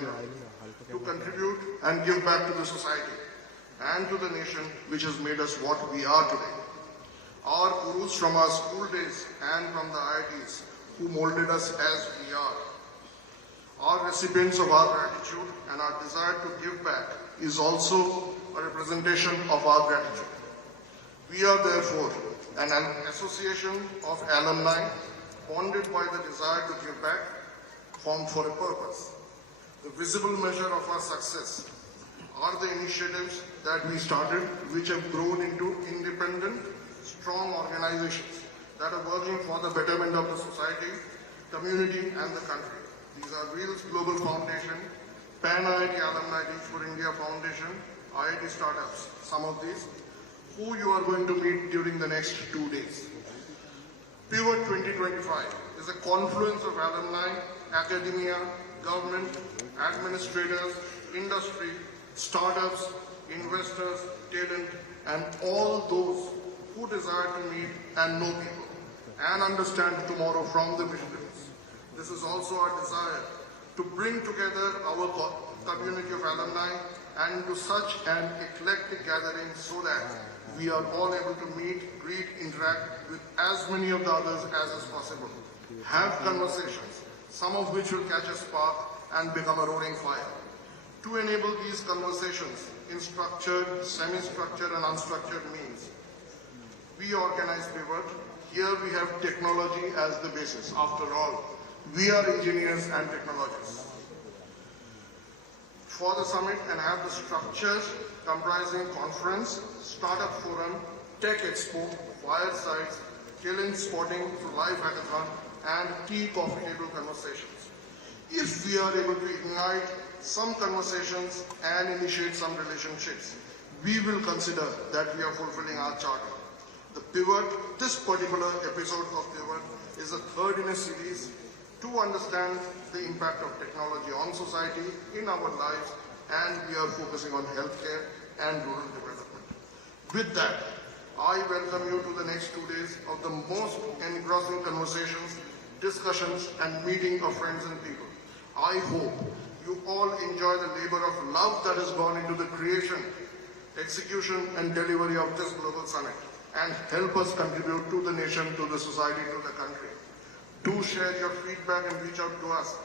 general, to contribute and give back to the society and to the nation which has made us what we are today. Our gurus from our school days and from the IITs who molded us as we are recipients of our gratitude, and our desire to give back is also a representation of our gratitude. We are therefore an association of alumni bonded by the desire to give back, formed for a purpose. The visible measure of our success are the initiatives that we started, which have grown into independent, strong organizations that are working for the betterment of the society, community, and the country. These are Wheels Global Foundation, Pan IIT Alumni Reach for India Foundation, IIT Startups, some of these, who you are going to meet during the next 2 days. PIWOT 2025 is a confluence of alumni, academia, government, administrators, industry, startups, investors, talent, and all those who desire to meet and know people and understand tomorrow from the visionaries. This is also our desire to bring together our community of alumni and into such an eclectic gathering so that we are all able to meet, greet, interact with as many of the others as is possible. Have conversations, some of which will catch a spark and become a roaring fire. To enable these conversations in structured, semi-structured and unstructured means, we organize PIWOT. Here we have technology as the basis. After all, we are engineers and technologists. For the summit and have the structures comprising conference, startup forum, tech expo, firesides, talent spotting through live hackathon, and tea coffee table conversations. If we are able to ignite some conversations and initiate some relationships, we will consider that we are fulfilling our charter. The PIWOT, this particular episode of PIWOT is a third in a series to understand the impact of technology on society, in our lives, and we are focusing on healthcare and rural development. With that, I welcome you to the next 2 days of the most engrossing conversations, discussions, and meeting of friends and people. I hope you all enjoy the labor of love that has gone into the creation, execution, and delivery of this global summit, and help us contribute to the nation, to the society, to the country. Do share your feedback and reach out to us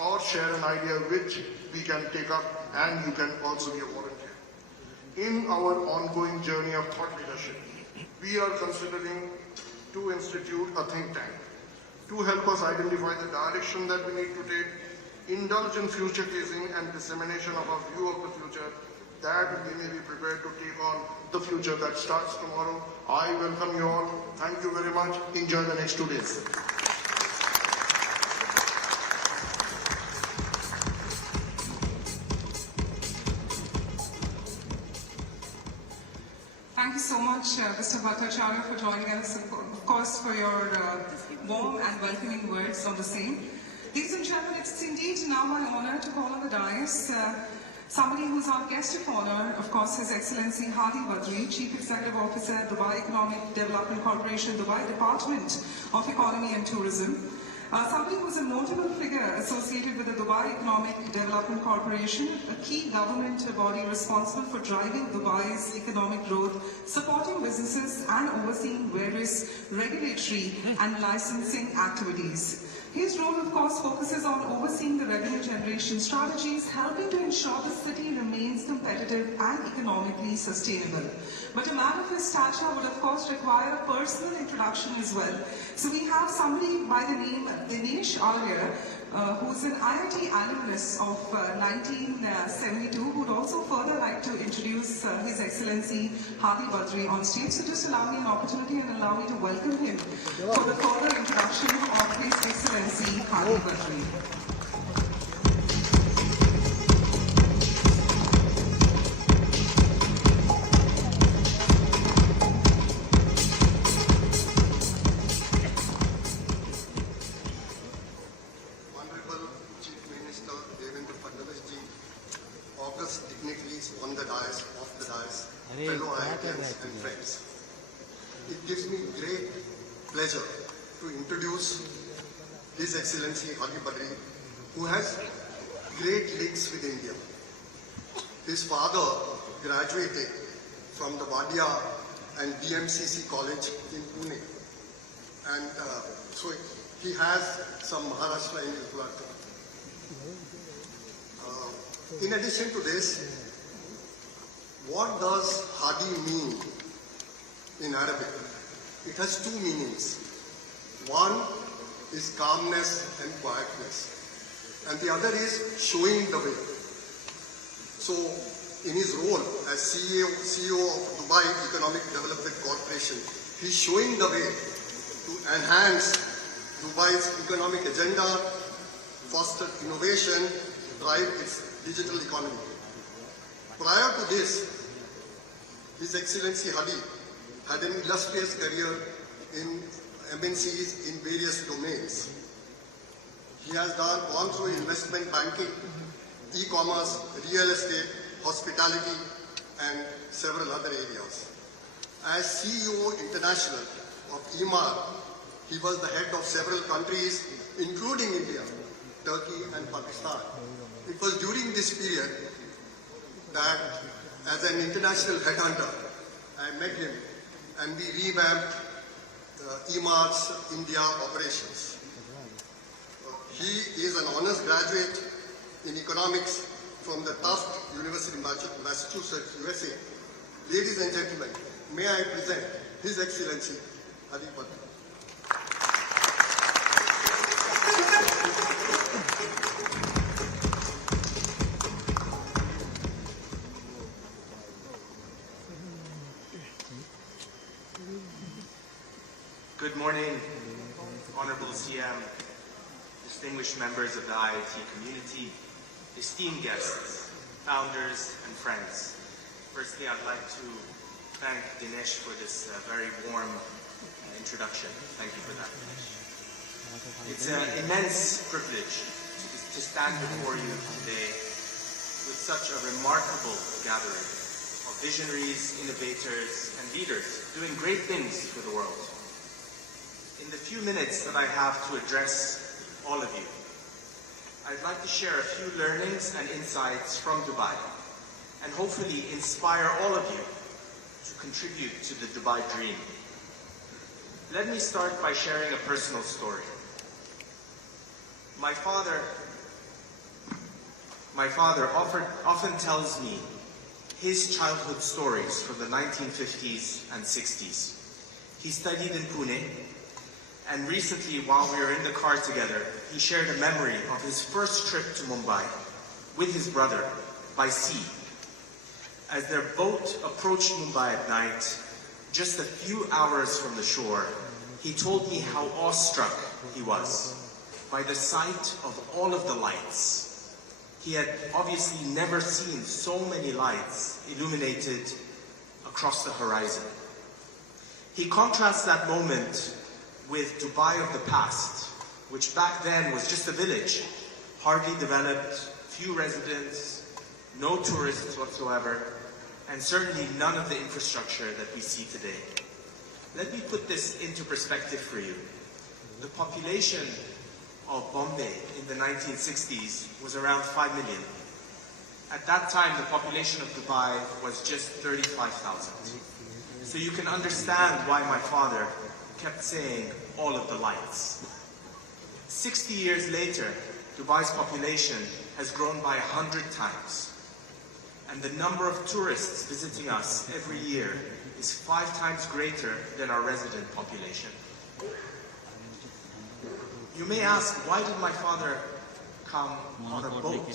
or share an idea which we can take up, and you can also be a volunteer. In our ongoing journey of thought leadership, we are considering to institute a think tank to help us identify the direction that we need to take, indulge in future casing and dissemination of our view of the future, that we may be prepared to take on the future that starts tomorrow. I welcome you all. Thank you very much. Enjoy the next 2 days. Thank you so much, Mr. Bhattacharya, for joining us, of course, for your warm and welcoming words on the same. Ladies and gentlemen, it's indeed now my honor to call on the dais somebody who's our guest of honor, of course, His Excellency Hadi Badri, Chief Executive Officer, Dubai Economic Development Corporation, Dubai Department of Economy and Tourism. Somebody who's a notable figure associated with the Dubai Economic Development Corporation, a key government body responsible for driving Dubai's economic growth, supporting businesses and overseeing various regulatory and licensing activities. His role, of course, focuses on overseeing the revenue generation strategies, helping to ensure the city remains competitive and economically sustainable. But a man of his stature would, of course, require a personal introduction as well. So we have somebody by the name Dinesh Arya, who's an IIT alumnus of 1972, who would also further like to introduce His Excellency Hadi Badri on stage. So just allow me an opportunity and allow me to welcome him for the further introduction of His Excellency Hadi Badri. On the dais, off the dais, fellow IITians and friends. It gives me great pleasure to introduce His Excellency Hadi Badri, who has great links with India. His father graduated from the Wadia and BMCC College in Pune. And so he has some Maharashtra in his blood. In addition to this, what does Hadi mean in Arabic? It has two meanings. One is calmness and quietness, and the other is showing the way. So, in his role as CEO of Dubai Economic Development Corporation, he's showing the way to enhance Dubai's economic agenda, foster innovation, drive its digital economy. Prior to this, His Excellency Hadi had an illustrious career in MNCs in various domains. He has gone through investment banking, e-commerce, real estate, hospitality, and several other areas. As CEO International of EMAR, he was the head of several countries, including India, Turkey, and Pakistan. It was during this period that, as an international headhunter, I met him and we revamped EMAR's India operations. He is an honors graduate in economics from the Tufts University, Massachusetts, USA. Ladies and gentlemen, may I present His Excellency Hadi Patel. Good morning, Honorable CM, distinguished members of the IIT community, esteemed guests, founders, and friends. Firstly, I'd like to thank Dinesh for this very warm introduction. Thank you for that, Dinesh. It's an immense privilege to stand before you today with such a remarkable gathering of visionaries, innovators, and leaders doing great things for the world. In the few minutes that I have to address all of you, I'd like to share a few learnings and insights from Dubai and hopefully inspire all of you to contribute to the Dubai dream. Let me start by sharing a personal story. My father often tells me his childhood stories from the 1950s and 60s. He studied in Pune, and recently, while we were in the car together, he shared a memory of his first trip to Mumbai with his brother by sea. As their boat approached Mumbai at night, just a few hours from the shore, he told me how awestruck he was by the sight of all of the lights. He had obviously never seen so many lights illuminated across the horizon. He contrasts that moment with Dubai of the past, which back then was just a village, hardly developed, few residents, no tourists whatsoever, and certainly none of the infrastructure that we see today. Let me put this into perspective for you. The population of Bombay in the 1960s was around 5 million. At that time, the population of Dubai was just 35,000. So you can understand why my father kept saying all of the lights. 60 years later, Dubai's population has grown by 100 times. And the number of tourists visiting us every year is 5 times greater than our resident population. You may ask, why did my father come on a boat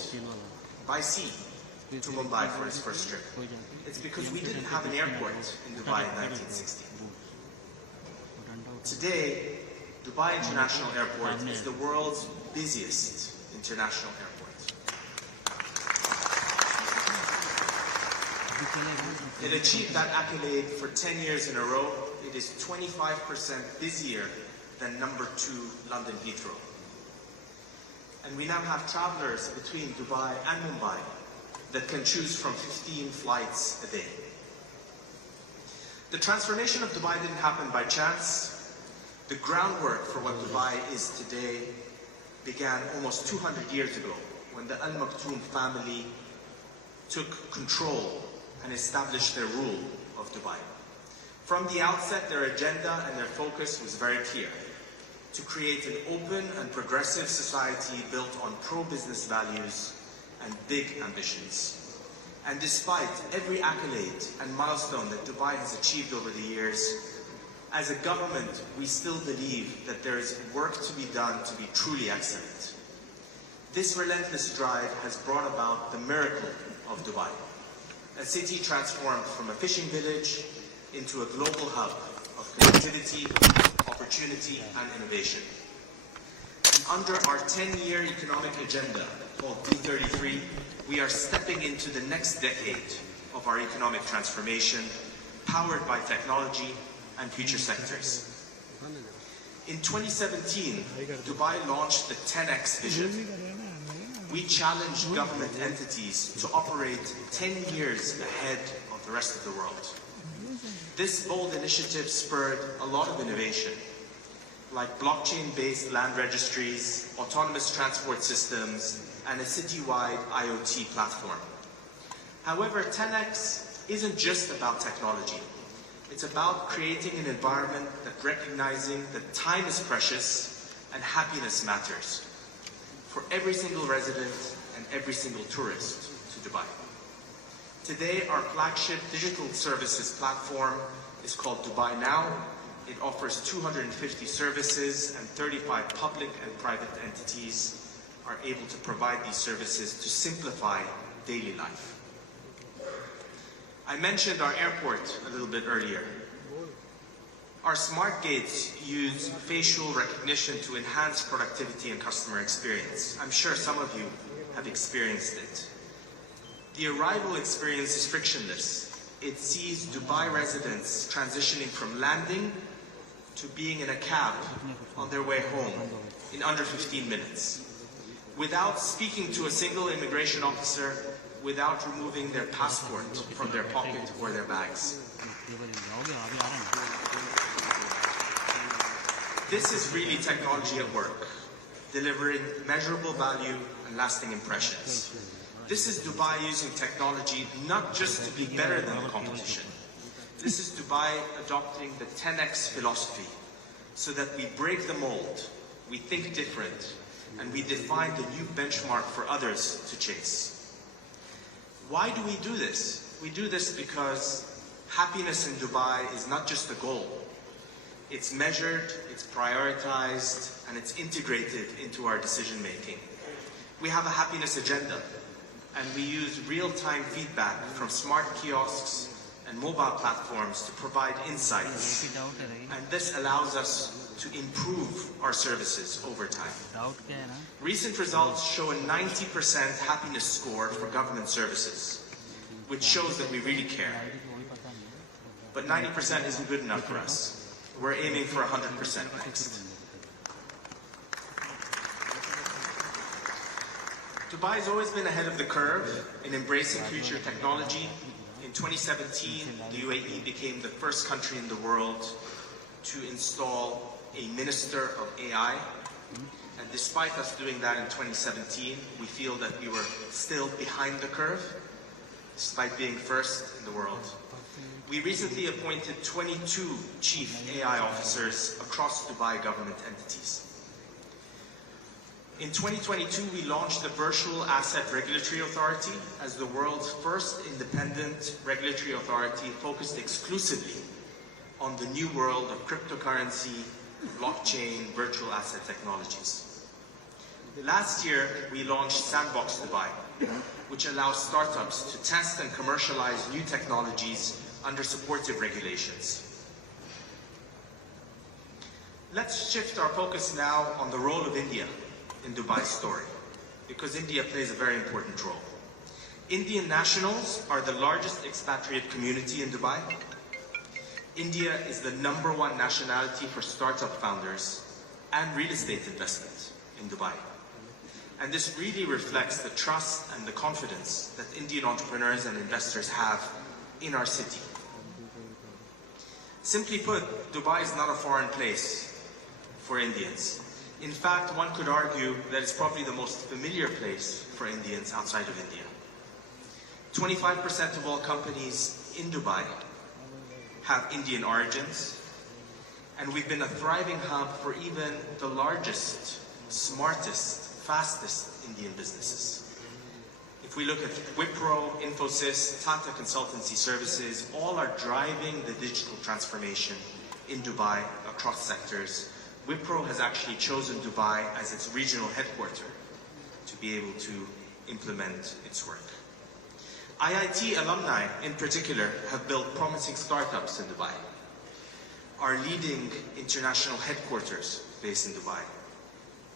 by sea to Mumbai for his first trip? It's because we didn't have an airport in Dubai in 1960. Today, Dubai International Airport is the world's busiest international airport. It achieved that accolade for 10 years in a row. It is 25% busier than number 2 London Heathrow. And we now have travelers between Dubai and Mumbai that can choose from 15 flights a day. The transformation of Dubai didn't happen by chance. The groundwork for what Dubai is today began almost 200 years ago when the Al Maktoum family took control and established their rule of Dubai. From the outset, their agenda and their focus was very clear: to create an open and progressive society built on pro-business values and big ambitions. And despite every accolade and milestone that Dubai has achieved over the years, as a government, we still believe that there is work to be done to be truly excellent. This relentless drive has brought about the miracle of Dubai, a city transformed from a fishing village into a global hub of connectivity, opportunity, and innovation. And under our 10-year economic agenda, called D33, we are stepping into the next decade of our economic transformation, powered by technology and future sectors. In 2017, Dubai launched the 10X vision. We challenged government entities to operate 10 years ahead of the rest of the world. This bold initiative spurred a lot of innovation, like blockchain-based land registries, autonomous transport systems, and a citywide IoT platform. However, 10X isn't just about technology. It's about creating an environment that recognizing that time is precious and happiness matters for every single resident and every single tourist to Dubai. Today, our flagship digital services platform is called Dubai Now. It offers 250 services, and 35 public and private entities are able to provide these services to simplify daily life. I mentioned our airport a little bit earlier. Our smart gates use facial recognition to enhance productivity and customer experience. I'm sure some of you have experienced it. The arrival experience is frictionless. It sees Dubai residents transitioning from landing to being in a cab on their way home in under 15 minutes, without speaking to a single immigration officer, without removing their passport from their pocket or their bags. This is really technology at work, delivering measurable value and lasting impressions. This is Dubai using technology not just to be better than the competition. This is Dubai adopting the 10X philosophy so that we break the mold, we think different, and we define the new benchmark for others to chase. Why do we do this? We do this because happiness in Dubai is not just a goal. It's measured, it's prioritized, and it's integrated into our decision making. We have a happiness agenda, and we use real-time feedback from smart kiosks and mobile platforms to provide insights. And this allows us to improve our services over time. Recent results show a 90% happiness score for government services, which shows that we really care. But 90% isn't good enough for us. We're aiming for 100% next. Dubai has always been ahead of the curve in embracing future technology. In 2017, the UAE became the first country in the world to install a minister of AI. And despite us doing that in 2017, we feel that we were still behind the curve, despite being first in the world. We recently appointed 22 chief AI officers across Dubai government entities. In 2022, we launched the Virtual Asset Regulatory Authority as the world's first independent regulatory authority focused exclusively on the new world of cryptocurrency, blockchain, virtual asset technologies. Last year, we launched Sandbox Dubai, which allows startups to test and commercialize new technologies under supportive regulations. Let's shift our focus now on the role of India in Dubai's story, because India plays a very important role. Indian nationals are the largest expatriate community in Dubai. India is the #1 nationality for startup founders and real estate investment in Dubai. And this really reflects the trust and the confidence that Indian entrepreneurs and investors have in our city. Simply put, Dubai is not a foreign place for Indians. In fact, one could argue that it's probably the most familiar place for Indians outside of India. 25% of all companies in Dubai have Indian origins, and we've been a thriving hub for even the largest, smartest, fastest Indian businesses. If we look at Wipro, Infosys, Tata Consultancy Services, all are driving the digital transformation in Dubai across sectors. Wipro has actually chosen Dubai as its regional headquarter to be able to implement its work. IIT alumni, in particular, have built promising startups in Dubai. Our leading international headquarters based in Dubai,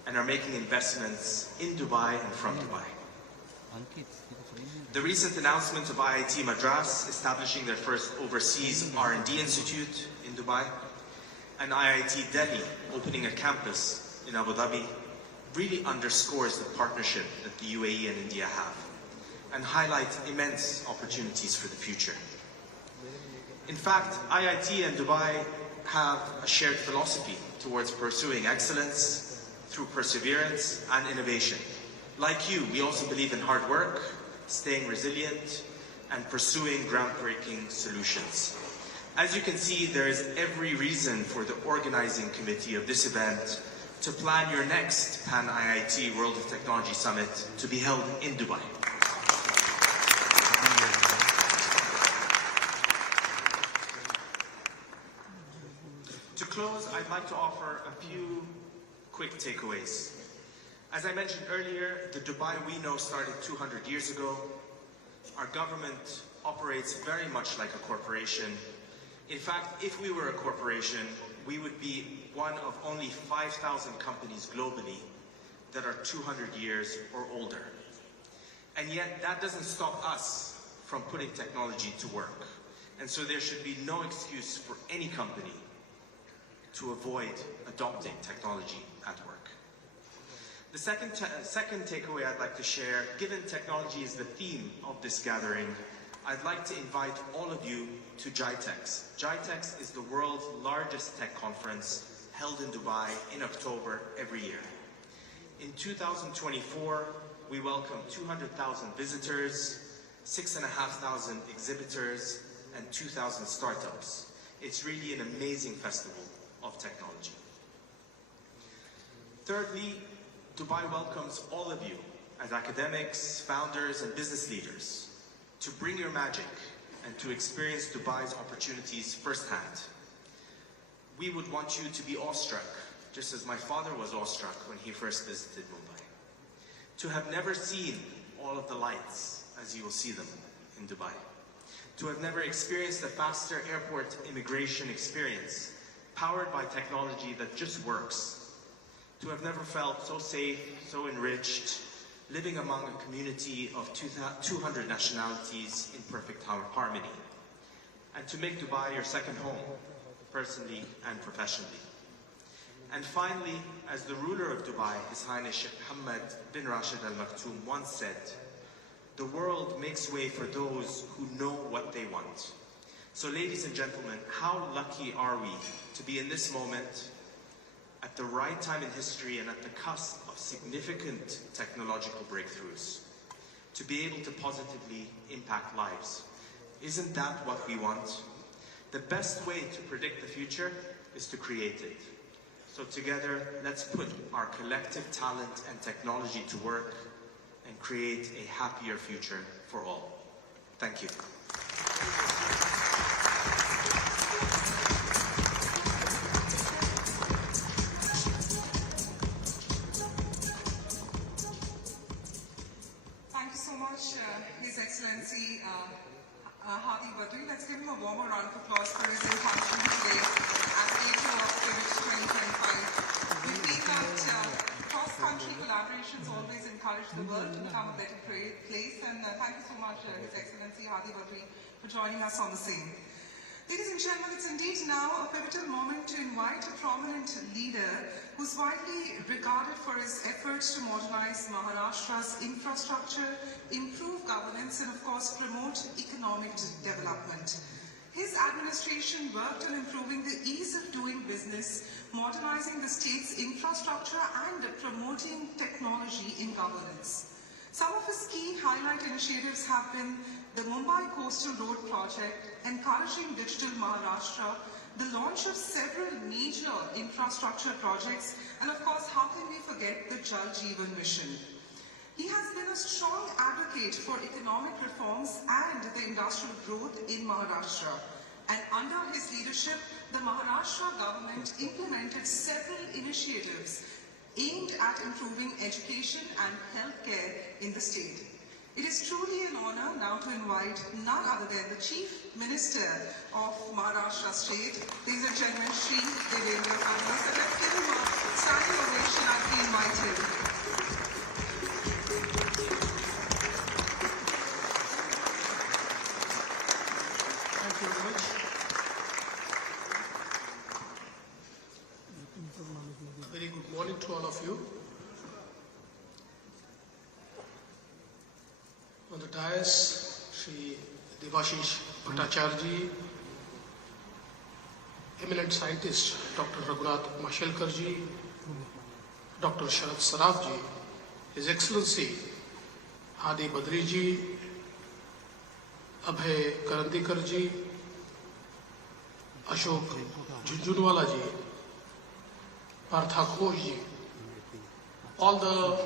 and are making investments in Dubai and from Dubai. The recent announcement of IIT Madras establishing their first overseas R&D institute in Dubai, and IIT Delhi opening a campus in Abu Dhabi really underscores the partnership that the UAE and India have, and highlight immense opportunities for the future. In fact, IIT and Dubai have a shared philosophy towards pursuing excellence through perseverance and innovation. Like you, we also believe in hard work, staying resilient, and pursuing groundbreaking solutions. As you can see, there is every reason for the organizing committee of this event to plan your next Pan-IIT World of Technology Summit to be held in Dubai. To close, I'd like to offer a few quick takeaways. As I mentioned earlier, the Dubai we know started 200 years ago. Our government operates very much like a corporation. In fact, if we were a corporation, we would be one of only 5,000 companies globally that are 200 years or older. And yet, that doesn't stop us from putting technology to work. And so there should be no excuse for any company to avoid adopting technology at work. The second takeaway I'd like to share, given technology is the theme of this gathering, I'd like to invite all of you to GITEX. GITEX is the world's largest tech conference held in Dubai in October every year. In 2024, we welcome 200,000 visitors, 6,500 exhibitors, and 2,000 startups. It's really an amazing festival of technology. Thirdly, Dubai welcomes all of you as academics, founders, and business leaders to bring your magic and to experience Dubai's opportunities firsthand. We would want you to be awestruck, just as my father was awestruck when he first visited Mumbai. To have never seen all of the lights as you will see them in Dubai. To have never experienced a faster airport immigration experience powered by technology that just works. To have never felt so safe, so enriched, living among a community of 200 nationalities in perfect harmony. And to make Dubai your second home, personally and professionally. And finally, as the ruler of Dubai, His Highness Sheikh Mohammed bin Rashid Al Maktoum once said, the world makes way for those who know what they want. So ladies and gentlemen, how lucky are we to be in this moment at the right time in history and at the cusp of significant technological breakthroughs, to be able to positively impact lives. Isn't that what we want? The best way to predict the future is to create it. So together, let's put our collective talent and technology to work and create a happier future for all. Thank you. His Excellency Hadi Badri. Let's give him a warmer round of applause for his encouragement today as ATO of PIWOT 2025. We feel that cross-country collaborations always encourage the world to become a better place, and thank you so much, His Excellency Hadi Badri, for joining us on the same. Ladies and gentlemen, it's indeed now a pivotal moment to invite a prominent leader who's widely regarded for his efforts to modernize Maharashtra's infrastructure, improve governance, and of course promote economic development. His administration worked on improving the ease of doing business, modernizing the state's infrastructure and promoting technology in governance. Some of his key highlight initiatives have been the Mumbai Coastal Road Project, encouraging digital Maharashtra, the launch of several major infrastructure projects, and of course, how can we forget the Jal Jeevan Mission? He has been a strong advocate for economic reforms and the industrial growth in Maharashtra. And under his leadership, the Maharashtra government implemented several initiatives aimed at improving education and healthcare in the state. It is truly an honor now to invite none other than the Chief Minister of Maharashtra State, ladies and gentlemen, Shri Devendra Fadnavis. And let's give him a standing ovation as we invite him. Thank you very much. A very good morning to all of you. On the dais, Shri Devashish Bhattacharya, eminent scientist Dr. Raghunath Mashelkar ji, Dr. Sharad Saraf ji, His Excellency Adi Badri ji, Abhay Karandikar ji, Ashok Jhunjhunwala ji, Partha Ghosh ji, all the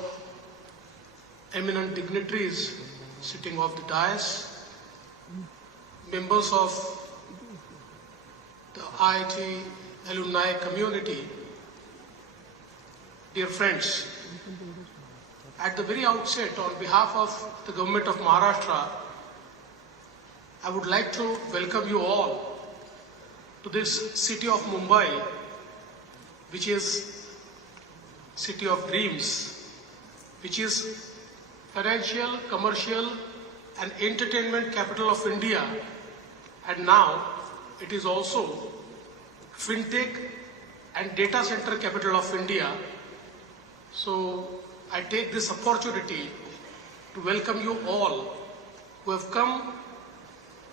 eminent dignitaries sitting off the dais, members of the IIT alumni community, dear friends, at the very outset, on behalf of the government of Maharashtra, I would like to welcome you all to this city of Mumbai, which is city of dreams, which is financial, commercial and entertainment capital of India, and now it is also fintech and data center capital of India. So I take this opportunity to welcome you all who have come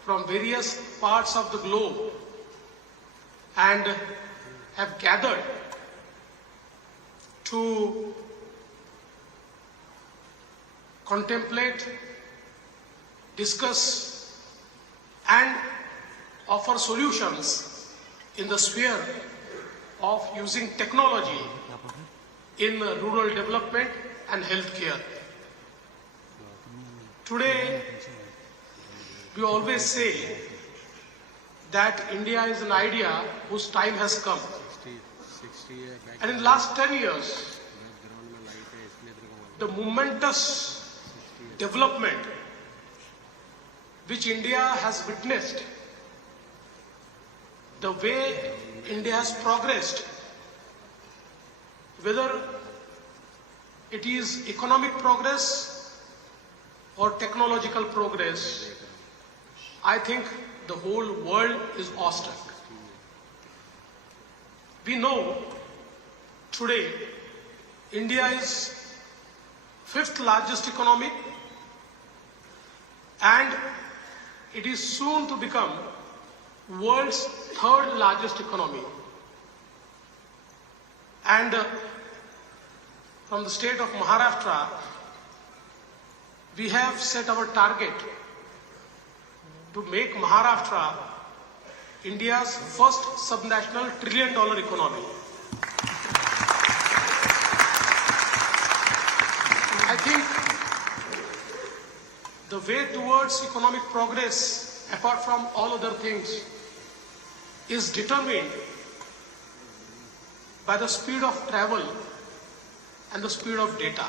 from various parts of the globe and have gathered to contemplate, discuss and offer solutions in the sphere of using technology in rural development and healthcare. Today, we always say that India is an idea whose time has come. And in the last 10 years, the momentous development which India has witnessed, the way India has progressed, whether it is economic progress or technological progress, I think the whole world is awestruck. We know today India is 5th largest economy and it is soon to become world's 3rd largest economy. And from the state of Maharashtra, we have set our target to make Maharashtra India's first subnational $1 trillion economy. I think the way towards economic progress, apart from all other things, is determined by the speed of travel and the speed of data.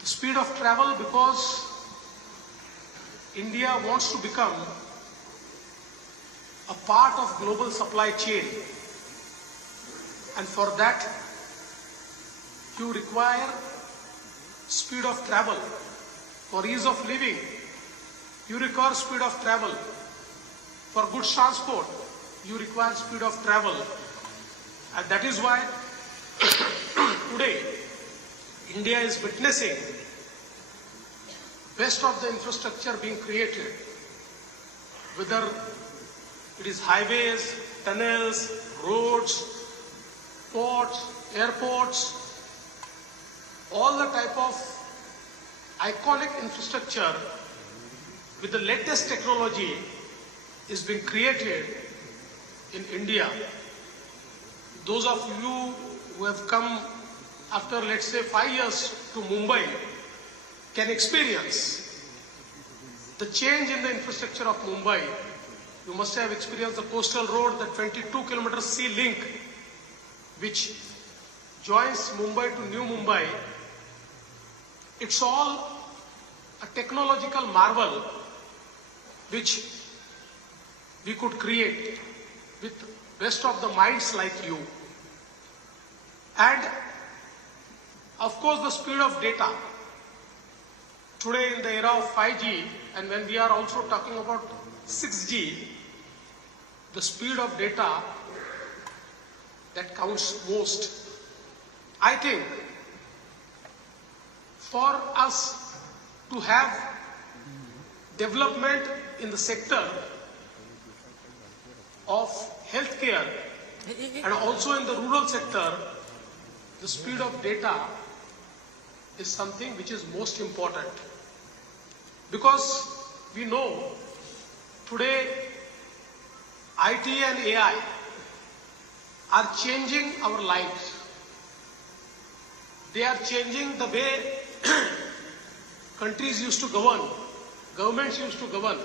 The speed of travel because India wants to become a part of global supply chain, and for that you require speed of travel. For ease of living, you require speed of travel. For goods transport, you require speed of travel. And that is why today India is witnessing best of the infrastructure being created. whether it is highways, tunnels, roads, ports, airports, all the type of iconic infrastructure with the latest technology is being created in India. Those of you who have come after, let's say, 5 years to Mumbai can experience the change in the infrastructure of Mumbai. You must have experienced the coastal road, the 22-kilometer sea link, which joins Mumbai to New Mumbai. It's all a technological marvel which we could create with best of the minds like you. And of course the speed of data. Today in the era of 5G, and when we are also talking about 6G, the speed of data that counts most. I think for us to have development in the sector of healthcare and also in the rural sector, the speed of data is something which is most important. Because we know today IT and AI are changing our lives. They are changing the way countries used to govern, governments used to govern.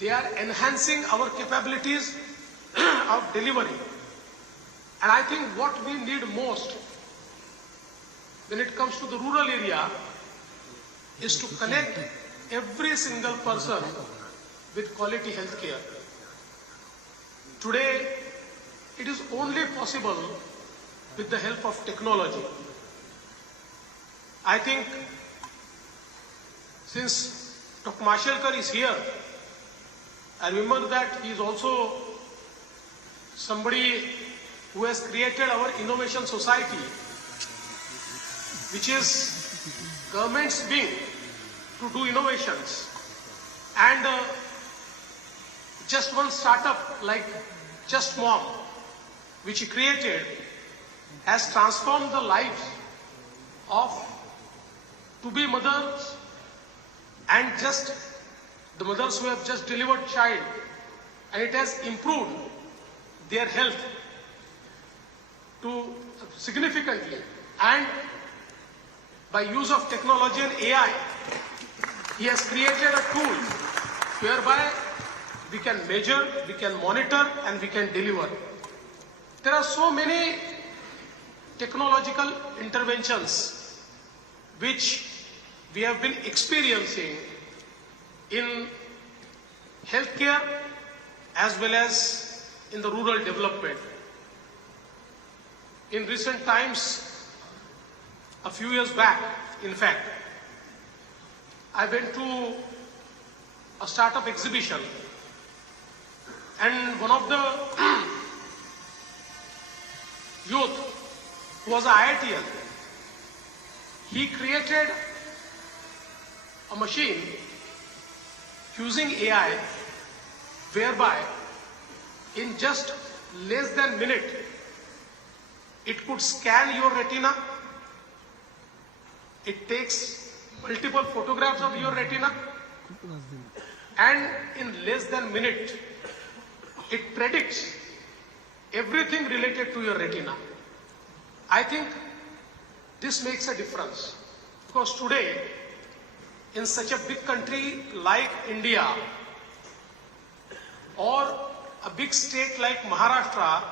They are enhancing our capabilities of delivery. And I think what we need most when it comes to the rural area is to connect every single person with quality health care. Today, it is only possible with the help of technology. I think since Dr. Mashelkar is here, I remember that he is also somebody who has created our Innovation Society, which is government's wing to do innovations. And just one startup like Just Mom, which he created, has transformed the lives of to-be mothers and just the mothers who have just delivered child, and it has improved their health to significantly. And by use of technology and AI, he has created a tool whereby we can measure, we can monitor, and we can deliver. There are so many technological interventions which we have been experiencing in healthcare as well as in the rural development. In recent times, a few years back, in fact, I went to a startup exhibition, and one of the youth who was an IITian, he created a machine using AI whereby in just less than a minute it could scan your retina, it takes multiple photographs of your retina, and in less than a minute it predicts everything related to your retina. I think this makes a difference, because today in such a big country like India or a big state like Maharashtra,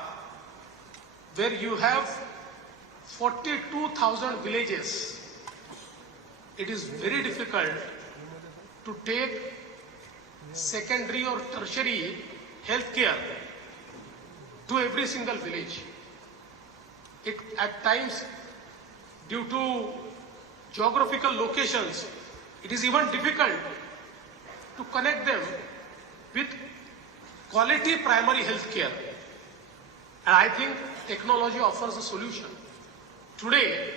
where you have 42,000 villages, it is very difficult to take secondary or tertiary health care to every single village. It at times, due to geographical locations, it is even difficult to connect them with quality primary health care. And I think technology offers a solution. Today,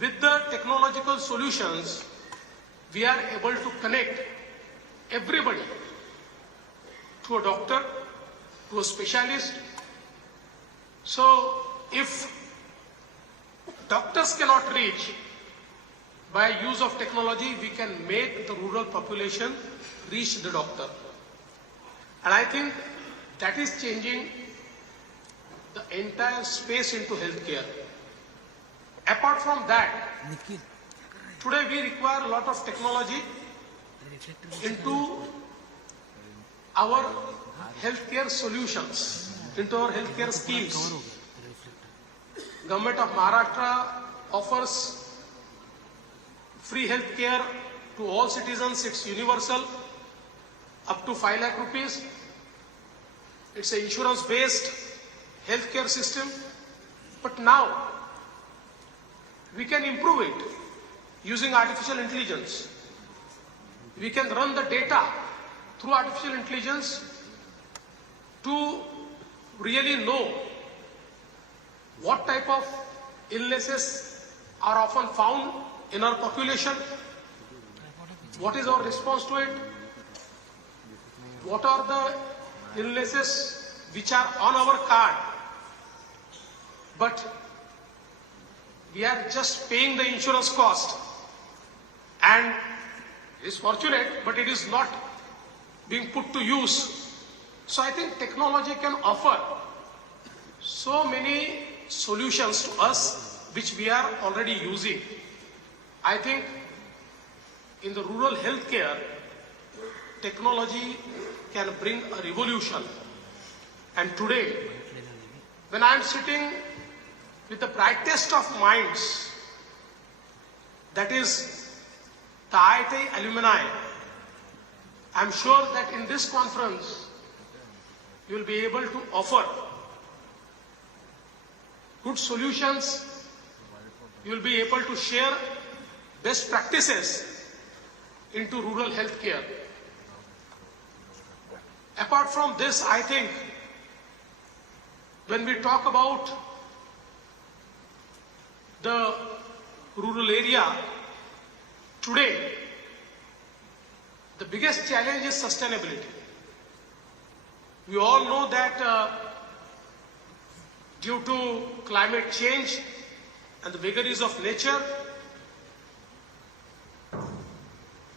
with the technological solutions, we are able to connect everybody to a doctor, to a specialist. So if doctors cannot reach, by use of technology we can make the rural population reach the doctor. And I think that is changing the entire space into healthcare. Apart from that, today we require a lot of technology into our healthcare solutions, into our healthcare schemes. Government of Maharashtra offers free healthcare to all citizens. It's universal, up to 5 lakh rupees. It's an insurance-based healthcare system. But now, we can improve it using artificial intelligence. We can run the data through artificial intelligence to really know what type of illnesses are often found in our population, what is our response to it, what are the illnesses which are on our card, but we are just paying the insurance cost, and it is fortunate, but it is not being put to use. So I think technology can offer so many solutions to us which we are already using. I think in the rural healthcare, technology can bring a revolution. And today, when I am sitting with the brightest of minds, that is the IIT alumni, I am sure that in this conference, you will be able to offer good solutions, you will be able to share best practices into rural healthcare. Apart from this, I think when we talk about the rural area today, the biggest challenge is sustainability. We all know that due to climate change and the vagaries of nature,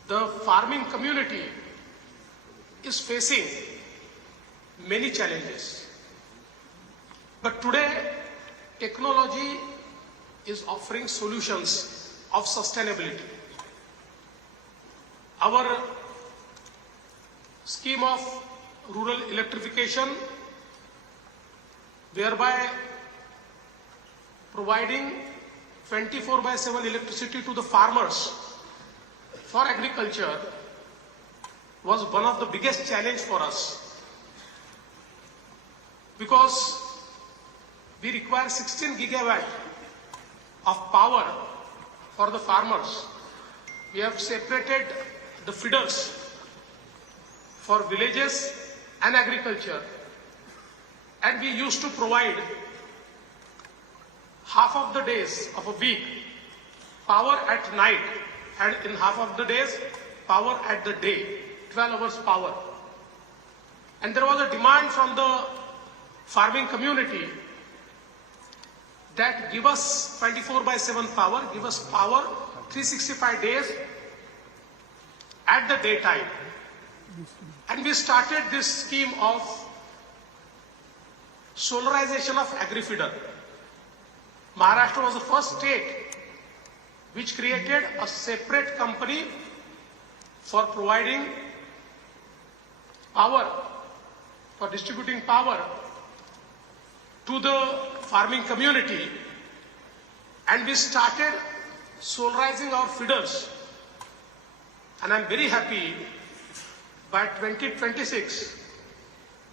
the farming community is facing many challenges. But today, technology is offering solutions of sustainability. Our scheme of rural electrification, whereby providing 24/7 electricity to the farmers for agriculture, was one of the biggest challenge for us, because we require 16 gigawatt of power for the farmers. We have separated the feeders for villages and agriculture, and we used to provide half of the days of a week power at night, and in half of the days power at the day, 12 hours power. And there was a demand from the farming community that give us 24/7 power, give us power 365 days at the daytime. And we started this scheme of solarization of agri-feeder. Maharashtra was the first state which created a separate company for providing power, for distributing power to the farming community, and we started solarizing our feeders. And I'm very happy, by 2026,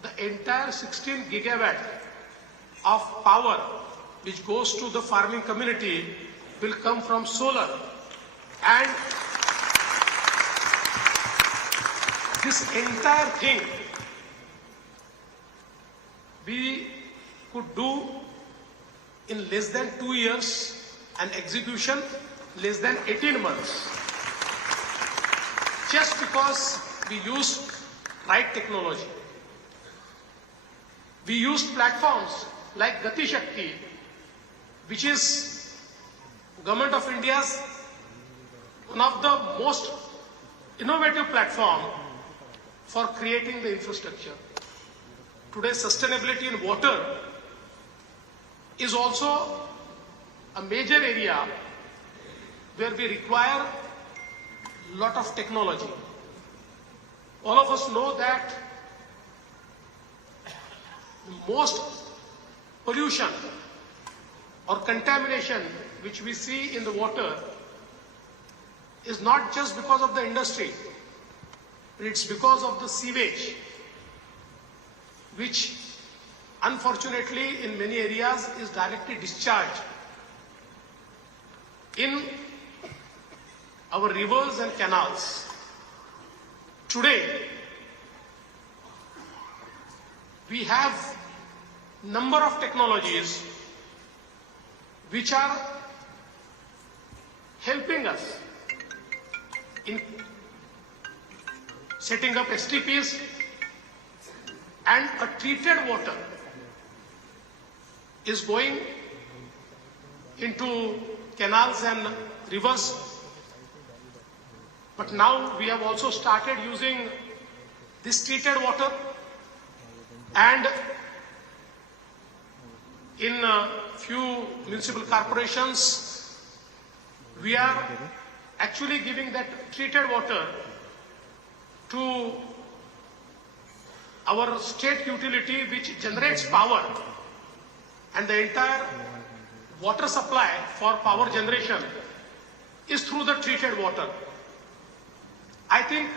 the entire 16 gigawatt of power which goes to the farming community will come from solar. And this entire thing we could do in less than 2 years, and execution less than 18 months. Just because we used right technology. We used platforms like Gati Shakti, which is Government of India's one of the most innovative platform for creating the infrastructure. Today, sustainability in water is also a major area where we require a lot of technology. All of us know that most pollution or contamination which we see in the water is not just because of the industry, but it's because of the sewage, which unfortunately in many areas is directly discharged in our rivers and canals. Today, we have number of technologies which are helping us in setting up STPs, and a treated water is going into canals and rivers. But now we have also started using this treated water, and in a few municipal corporations we are actually giving that treated water to our state utility which generates power, and the entire water supply for power generation is through the treated water. I think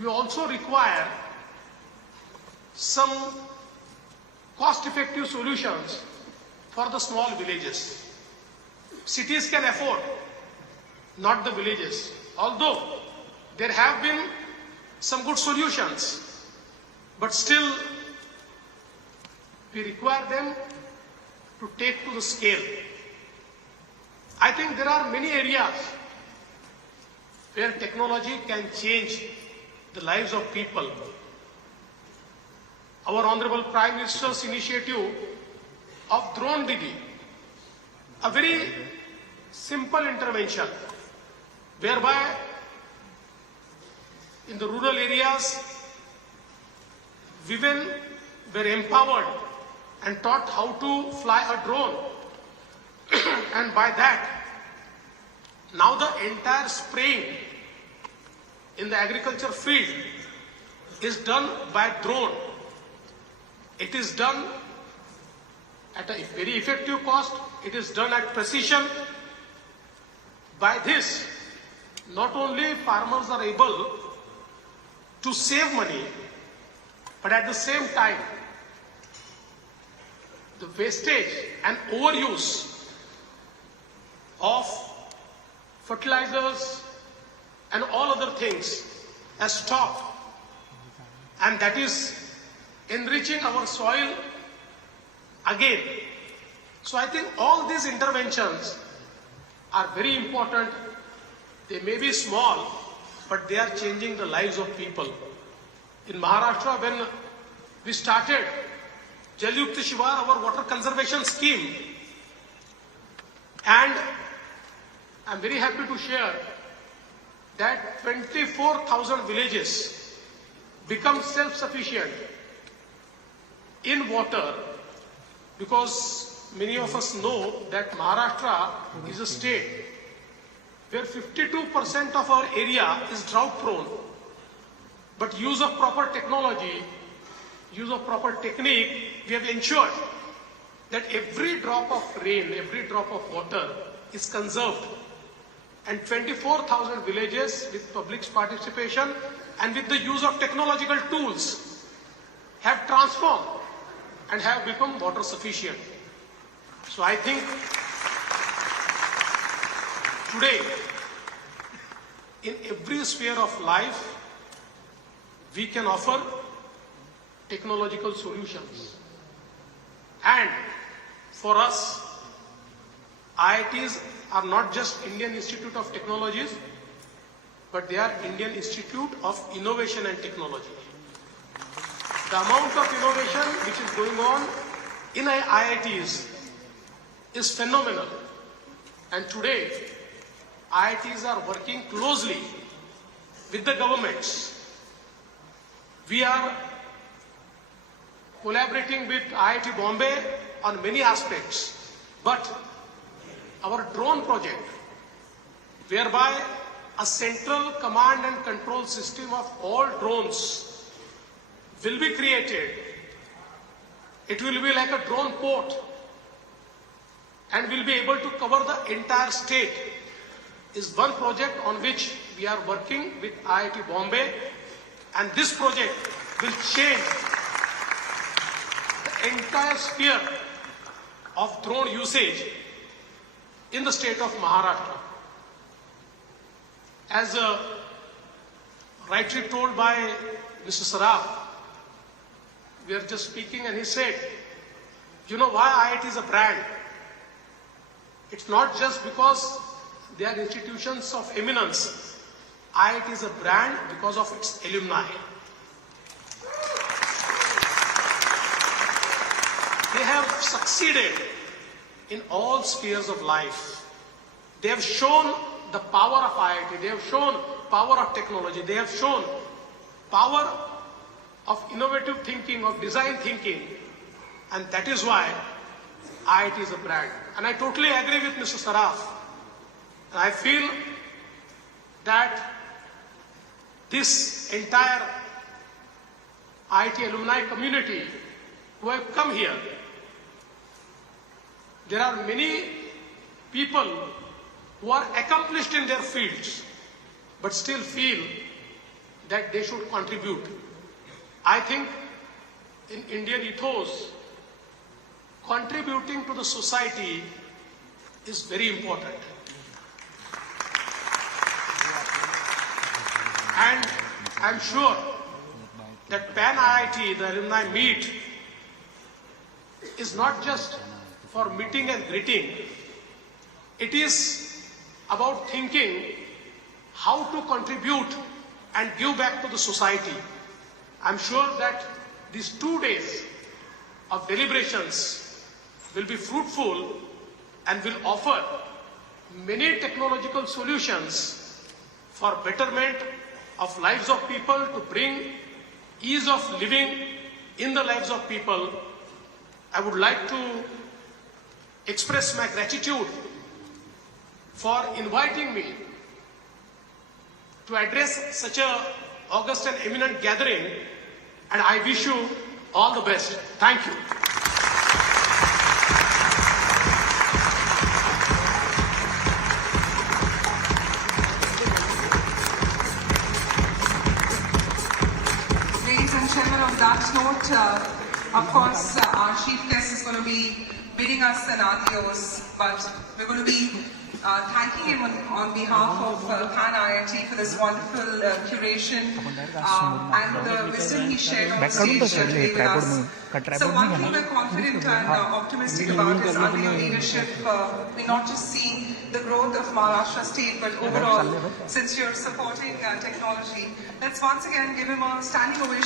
we also require some cost-effective solutions for the small villages. Cities can afford, not the villages. Although there have been some good solutions, but still we require them to take to the scale. I think there are many areas where technology can change the lives of people. Our Honorable Prime Minister's initiative of Drone Didi, a very simple intervention whereby in the rural areas women were empowered and taught how to fly a drone and by that now the entire spraying in the agriculture field is done by drone. It is done at a very effective cost. It is done at precision. By this, not only farmers are able to save money, but at the same time, the wastage and overuse of fertilizers and all other things has stopped, and that is enriching our soil again. So I think all these interventions are very important. They may be small, but they are changing the lives of people. In Maharashtra, when we started Jal Yukta Shivar, our water conservation scheme, and I'm very happy to share that 24,000 villages become self-sufficient in water, because many of us know that Maharashtra is a state where 52% of our area is drought prone. But use of proper technology, use of proper technique, we have ensured that every drop of rain, every drop of water is conserved. And 24,000 villages with public's participation and with the use of technological tools have transformed and have become water sufficient. So I think today, in every sphere of life, we can offer technological solutions. And for us, IITs are not just Indian Institute of Technologies, but they are Indian Institute of Innovation and Technology. The amount of innovation which is going on in IITs is phenomenal. And today, IITs are working closely with the governments. We are collaborating with IIT Bombay on many aspects, but our drone project, whereby a central command and control system of all drones will be created. It will be like a drone port and will be able to cover the entire state, is one project on which we are working with IIT Bombay, and this project will change the entire sphere of drone usage in the state of Maharashtra. As rightly told by Mr. Saraf, we are just speaking and he said, you know why IIT is a brand? It's not just because they are institutions of eminence. IIT is a brand because of its alumni. They have succeeded in all spheres of life. They have shown the power of IIT. They have shown power of technology. They have shown power of innovative thinking, of design thinking. And that is why IIT is a brand. And I totally agree with Mr. Saraf. And I feel that this entire IIT alumni community who have come here, there are many people who are accomplished in their fields, but still feel that they should contribute. I think in Indian ethos, contributing to the society is very important. And I'm sure that Pan IIT, the alumni meet, is not just for meeting and greeting. It is about thinking how to contribute and give back to the society. I'm sure that these 2 days of deliberations will be fruitful and will offer many technological solutions for betterment of lives of people, to bring ease of living in the lives of people. I would like to express my gratitude for inviting me to address such a august and eminent gathering, and I wish you all the best. Thank you. Ladies and gentlemen, on that note, of course, our chief guest is going to be bidding us an adios, but we're going to be thanking him on behalf of Pan IIT for this wonderful curation and the wisdom he shared on the stage today with us. So one thing we're confident and optimistic about is under your leadership, we not just see the growth of Maharashtra state, but overall, since you're supporting technology, let's once again give him a standing ovation.